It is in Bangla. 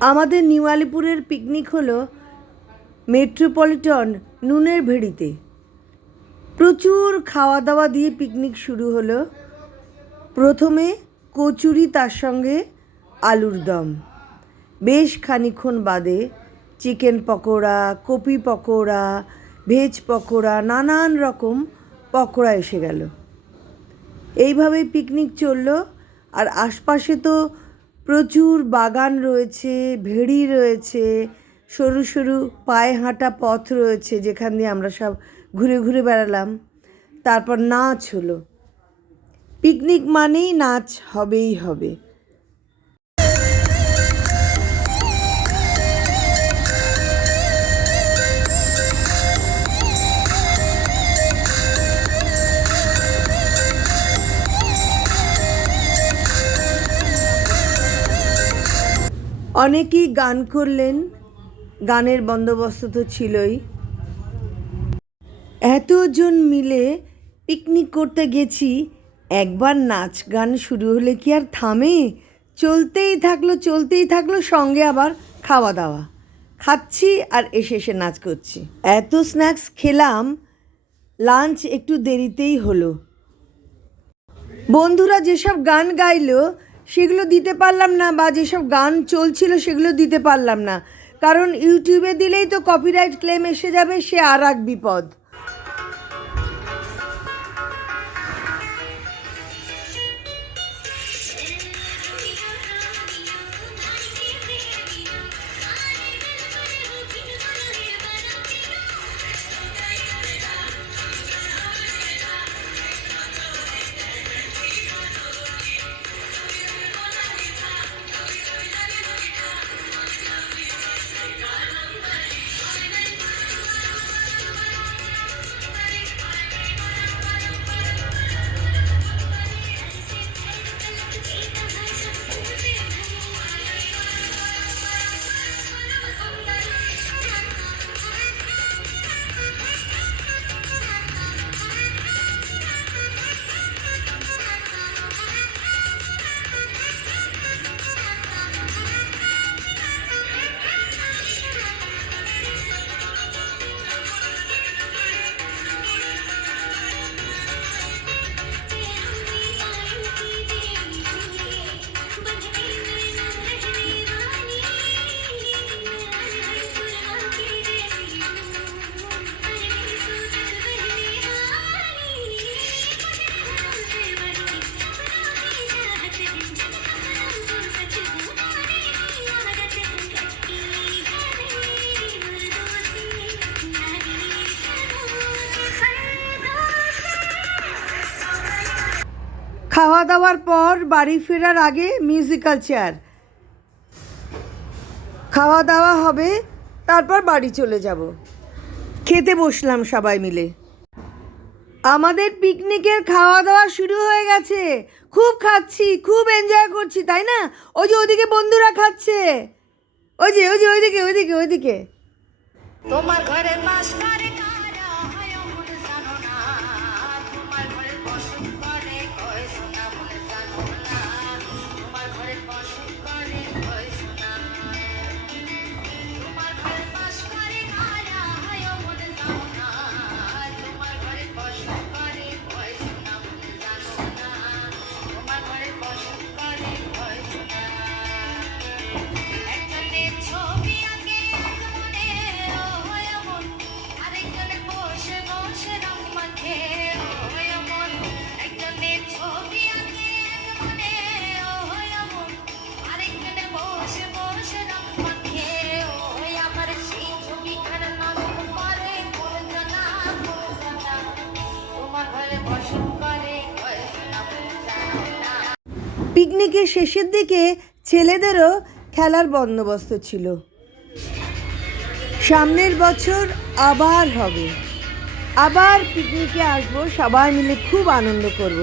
আমাদের নিউ আলিপুরের পিকনিক হলো মেট্রোপলিটন নুনের ভেড়িতে। প্রচুর খাওয়া দাওয়া দিয়ে পিকনিক শুরু হলো। প্রথমে কচুরি তার সঙ্গে আলুর দম। বেশ খানিক্ষণ বাদে চিকেন পকোড়া, কপি পকোড়া, ভেজ পকোড়া, নানান রকম পকোড়া এসে গেল। এইভাবেই পিকনিক চলল। আর আশপাশে তো প্রচুর বাগান রয়েছে, ভেড়ি রয়েছে, সরু সরু পায়ে হাঁটা পথ রয়েছে যেখান দিয়ে আমরা সব ঘুরে ঘুরে বেড়ালাম। তারপর নাচ হলো। পিকনিক মানেই নাচ হবেই হবে। অনেকেই গান করলেন, গানের বন্দোবস্ত তো ছিলই। এতজন মিলে পিকনিক করতে গেছি, একবার নাচ গান শুরু হলে কি আর থামে? চলতেই থাকল চলতেই থাকল, সঙ্গে আবার খাওয়া দাওয়া খাচ্ছি আর এসে এসে নাচ করছি। এত স্ন্যাক্স খেলাম লাঞ্চ একটু দেরিতেই হলো। বন্ধুরা যেসব গান গাইলো সেগুলো দিতে পারলাম না বা যেসব গান চলছিল সেগুলো দিতে পারলাম না। কারণ ইউটিউবে দিলেই তো কপিরাইট ক্লেম এসে যাবে, সে আর এক বিপদ। খাওয়া দাওয়ার পর বাড়ি ফেরার আগে মিউজিক্যাল চেয়ার খাওয়া দাওয়া হবে, তারপর বাড়ি চলে যাব। খেতে বসলাম সবাই মিলে। আমাদের পিকনিকের খাওয়া দাওয়া শুরু হয়ে গেছে। খুব খাচ্ছি, খুব এনজয় করছি, তাই না? ওই যে ওইদিকে বন্ধুরা খাচ্ছে। ওই যে ওই যে, ওইদিকে ওইদিকে ওইদিকে। তোমার ঘরে বাস পিকনিকের শেষের দিকে ছেলেদেরও খেলার বন্দোবস্ত ছিল। সামনের বছর আবার হবে। আবার পিকনিকে আসব, সবাই মিলে খুব আনন্দ করব।